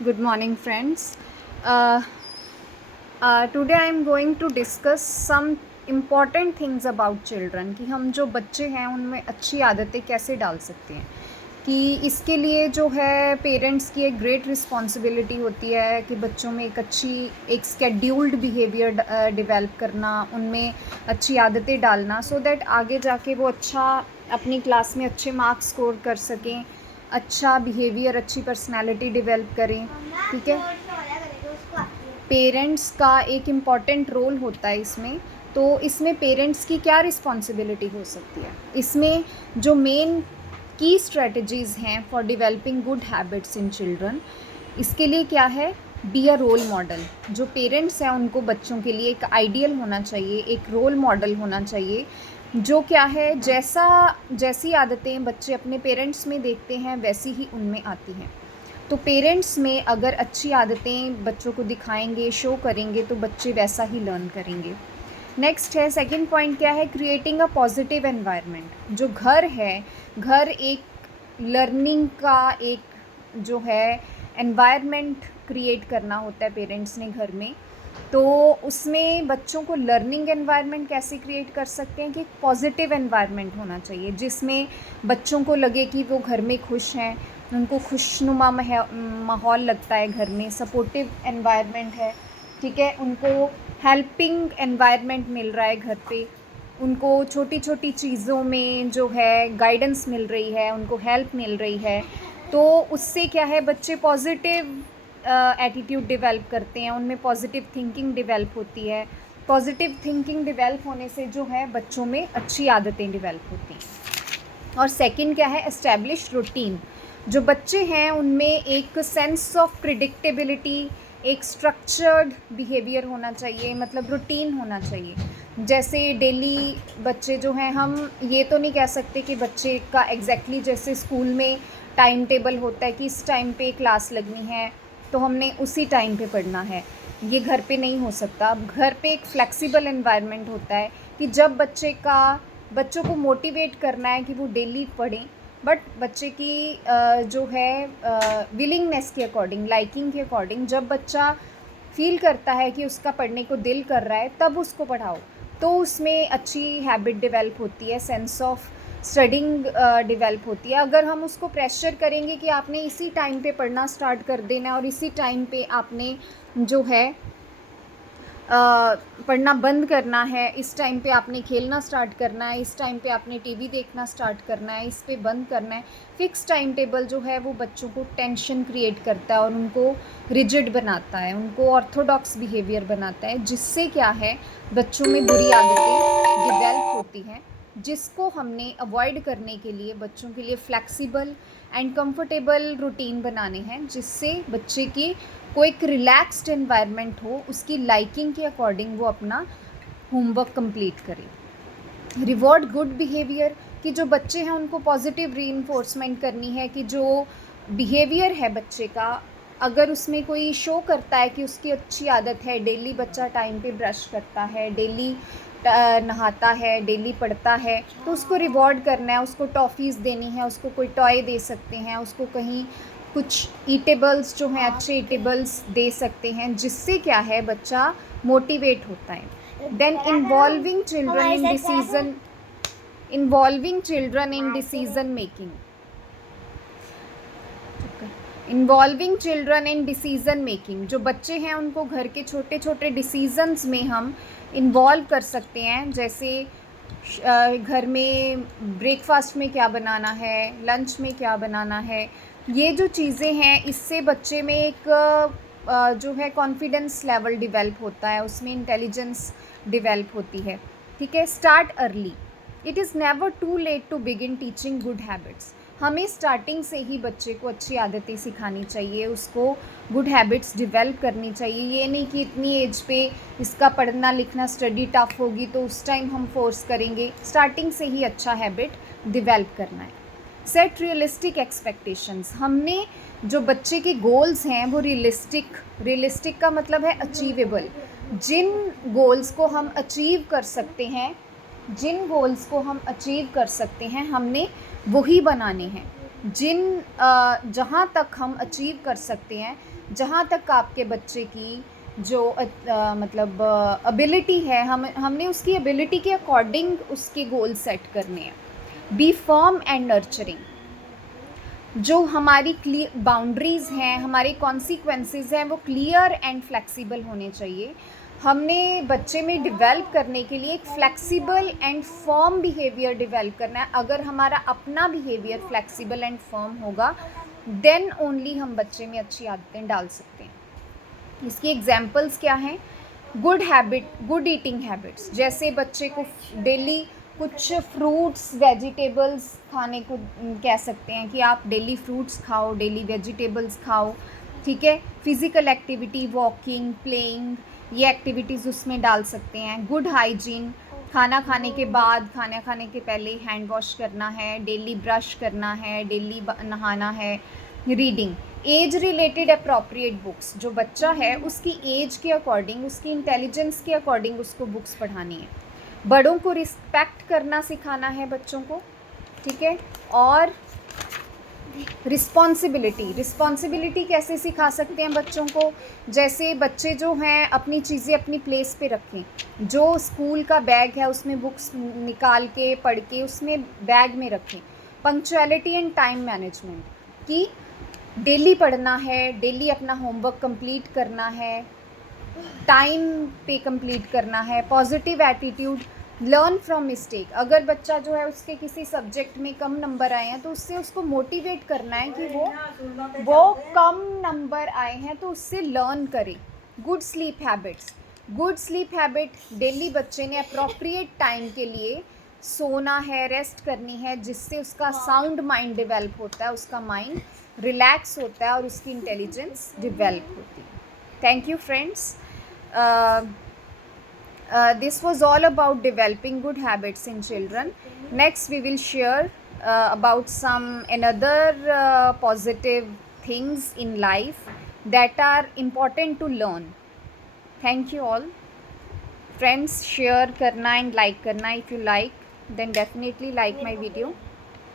Good morning, friends. Today I am going to discuss some important things about children कि हम जो बच्चे हैं उनमें अच्छी आदतें कैसे डाल सकते हैं कि इसके लिए जो है पेरेंट्स की एक ग्रेट रिस्पॉन्सिबिलिटी होती है कि बच्चों में एक स्केड्यूल्ड बिहेवियर डेवलप करना, उनमें अच्छी आदतें डालना सो दैट आगे जाके वो अच्छा अपनी क्लास में अच्छे मार्क्स स्कोर कर सकें, अच्छा बिहेवियर, अच्छी पर्सनालिटी डेवलप करें। ठीक है, पेरेंट्स का एक इम्पॉर्टेंट रोल होता है इसमें। तो इसमें पेरेंट्स की क्या रिस्पॉन्सिबिलिटी हो सकती है? इसमें जो मेन की स्ट्रेटजीज़ हैं for developing good habits in children, इसके लिए क्या है? Be a role model. जो पेरेंट्स हैं उनको बच्चों के लिए एक आइडियल होना चाहिए, एक रोल मॉडल होना चाहिए जो क्या है, जैसी आदतें बच्चे अपने पेरेंट्स में देखते हैं वैसी ही उनमें आती हैं। तो पेरेंट्स में अगर अच्छी आदतें बच्चों को दिखाएंगे, शो करेंगे, तो बच्चे वैसा ही लर्न करेंगे। नेक्स्ट है, सेकंड पॉइंट क्या है? Creating a positive environment. जो घर है, घर एक लर्निंग का एक जो है एनवायरनमेंट क्रिएट करना होता है पेरेंट्स ने घर में। तो उसमें बच्चों को लर्निंग एनवायरनमेंट कैसे क्रिएट कर सकते हैं कि पॉजिटिव एनवायरनमेंट होना चाहिए जिसमें बच्चों को लगे कि वो घर में खुश हैं, उनको खुशनुमा माहौल लगता है, घर में सपोर्टिव एनवायरनमेंट है। ठीक है, उनको हेल्पिंग एनवायरनमेंट मिल रहा है घर पे, उनको छोटी छोटी चीज़ों में जो है गाइडेंस मिल रही है, उनको हेल्प मिल रही है। तो उससे क्या है, बच्चे पॉजिटिव एटीट्यूड डेवलप करते हैं, उनमें पॉजिटिव थिंकिंग डेवलप होती है। पॉजिटिव थिंकिंग डेवलप होने से जो है बच्चों में अच्छी आदतें डेवलप होती हैं। और सेकंड क्या है? Establish routine. जो बच्चे हैं उनमें एक सेंस ऑफ प्रिडिक्टेबिलिटी, एक स्ट्रक्चर्ड बिहेवियर होना चाहिए, मतलब रूटीन होना चाहिए। जैसे डेली बच्चे जो हैं, हम ये तो नहीं कह सकते कि बच्चे का एग्जैक्टली जैसे स्कूल में टाइम टेबल होता है कि इस टाइम पे क्लास लगनी है तो हमने उसी टाइम पे पढ़ना है, ये घर पे नहीं हो सकता। अब घर पे एक फ्लेक्सिबल एनवायरनमेंट होता है कि जब बच्चों को मोटिवेट करना है कि वो डेली पढ़ें, बट बच्चे की जो है विलिंगनेस के अकॉर्डिंग, लाइकिंग के अकॉर्डिंग, जब बच्चा फील करता है कि उसका पढ़ने को दिल कर रहा है तब उसको पढ़ाओ, तो उसमें अच्छी हैबिट डेवलप होती है, सेंस ऑफ स्टडिंग डेवलप होती है। अगर हम उसको प्रेशर करेंगे कि आपने इसी टाइम पे पढ़ना स्टार्ट कर देना और इसी टाइम पे आपने जो है पढ़ना बंद करना है, इस टाइम पे आपने खेलना स्टार्ट करना है, इस टाइम पे आपने टीवी देखना स्टार्ट करना है, इस पे बंद करना है, फिक्स टाइम टेबल जो है वो बच्चों को टेंशन क्रिएट करता है और उनको रिजिड बनाता है, उनको ऑर्थोडॉक्स बिहेवियर बनाता है, जिससे क्या है, बच्चों में बुरी आदतें डिवेल्प होती हैं, जिसको हमने अवॉइड करने के लिए बच्चों के लिए फ्लेक्सिबल एंड कंफर्टेबल रूटीन बनाने हैं, जिससे बच्चे की को एक रिलैक्स्ड एनवायरनमेंट हो, उसकी लाइकिंग के अकॉर्डिंग वो अपना होमवर्क कंप्लीट करे। रिवॉर्ड गुड बिहेवियर, कि जो बच्चे हैं उनको पॉजिटिव रीइंफोर्समेंट करनी है कि जो बिहेवियर है बच्चे का, अगर उसमें कोई शो करता है कि उसकी अच्छी आदत है, डेली बच्चा टाइम पे ब्रश करता है, डेली नहाता है, डेली पढ़ता है, तो उसको रिवॉर्ड करना है, उसको टॉफ़ीज़ देनी है, उसको कोई टॉय दे सकते हैं, उसको कहीं कुछ ईटेबल्स जो हैं, अच्छे ईटेबल्स दे सकते हैं, जिससे क्या है, बच्चा मोटिवेट होता है। Then involving children in decision making. जो बच्चे हैं उनको घर के छोटे छोटे डिसीजंस में हम इन्वॉल्व कर सकते हैं। जैसे घर में ब्रेकफास्ट में क्या बनाना है, लंच में क्या बनाना है, ये जो चीज़ें हैं, इससे बच्चे में एक जो है कॉन्फिडेंस लेवल डेवलप होता है, उसमें इंटेलिजेंस डेवलप होती है। ठीक है, start early. It is never too late to begin teaching good habits. हमें स्टार्टिंग से ही बच्चे को अच्छी आदतें सिखानी चाहिए, उसको गुड हैबिट्स डेवलप करनी चाहिए। ये नहीं कि इतनी एज पे इसका पढ़ना लिखना स्टडी टफ होगी तो उस टाइम हम फोर्स करेंगे, स्टार्टिंग से ही अच्छा हैबिट डेवलप करना है। Set realistic expectations. हमने जो बच्चे के गोल्स हैं वो रियलिस्टिक का मतलब है अचीवेबल। जिन गोल्स को हम अचीव कर सकते हैं, हमने वही बनाने हैं। जहाँ तक हम अचीव कर सकते हैं, जहाँ तक आपके बच्चे की जो मतलब एबिलिटी है, हमने उसकी एबिलिटी के अकॉर्डिंग उसके गोल सेट करने हैं। Be firm and nurturing. जो हमारी बाउंड्रीज़ हैं, हमारे कॉन्सिक्वेंसेस हैं, वो क्लियर एंड फ्लेक्सिबल होने चाहिए। हमने बच्चे में डेवलप करने के लिए एक flexible and firm behaviour develop करना है। अगर हमारा अपना बिहेवियर फ्लेक्सिबल एंड फर्म होगा, देन ओनली हम बच्चे में अच्छी आदतें डाल सकते हैं। इसकी एग्जाम्पल्स क्या हैं? गुड ईटिंग हैबिट्स, जैसे बच्चे को डेली कुछ फ्रूट्स वेजिटेबल्स खाने को कह सकते हैं कि आप डेली फ्रूट्स खाओ, डेली वेजिटेबल्स खाओ, ठीक है। फिज़िकल एक्टिविटी, वॉकिंग, प्लेइंग, ये एक्टिविटीज़ उसमें डाल सकते हैं। गुड हाइजीन, खाना खाने के बाद, खाना खाने के पहले हैंड वॉश करना है, डेली ब्रश करना है, डेली नहाना है। Reading, age related appropriate books, जो बच्चा है उसकी एज के अकॉर्डिंग, उसकी इंटेलिजेंस के अकॉर्डिंग उसको बुक्स पढ़ानी है। बड़ों को रिस्पेक्ट करना सिखाना है बच्चों को, ठीक है। और रिस्पॉन्सिबिलिटी कैसे सिखा सकते हैं बच्चों को? जैसे बच्चे जो हैं अपनी चीज़ें अपनी प्लेस पे रखें। जो स्कूल का बैग है उसमें बुक्स निकाल के पढ़ के उसमें बैग में रखें। पंक्चुअलिटी एंड टाइम मैनेजमेंट, कि डेली पढ़ना है, डेली अपना होमवर्क कंप्लीट करना है, टाइम पे कंप्लीट करना है। Positive attitude, learn from mistake. अगर बच्चा जो है उसके किसी सब्जेक्ट में कम नंबर आए हैं तो उससे उसको मोटिवेट करना है कि वो कम नंबर आए हैं तो उससे लर्न करे। Good sleep habits, good sleep habit, daily बच्चे ने अप्रोप्रिएट टाइम के लिए सोना है, रेस्ट करनी है, जिससे उसका साउंड माइंड डेवलप होता है, उसका माइंड रिलैक्स होता है और उसकी इंटेलिजेंस डेवलप होती है। Thank you friends. This was all about developing good habits in children. Next we will share about some another positive things in life that are important to learn. Thank you all. Friends, share karna and like karna. If you like, then definitely like my video.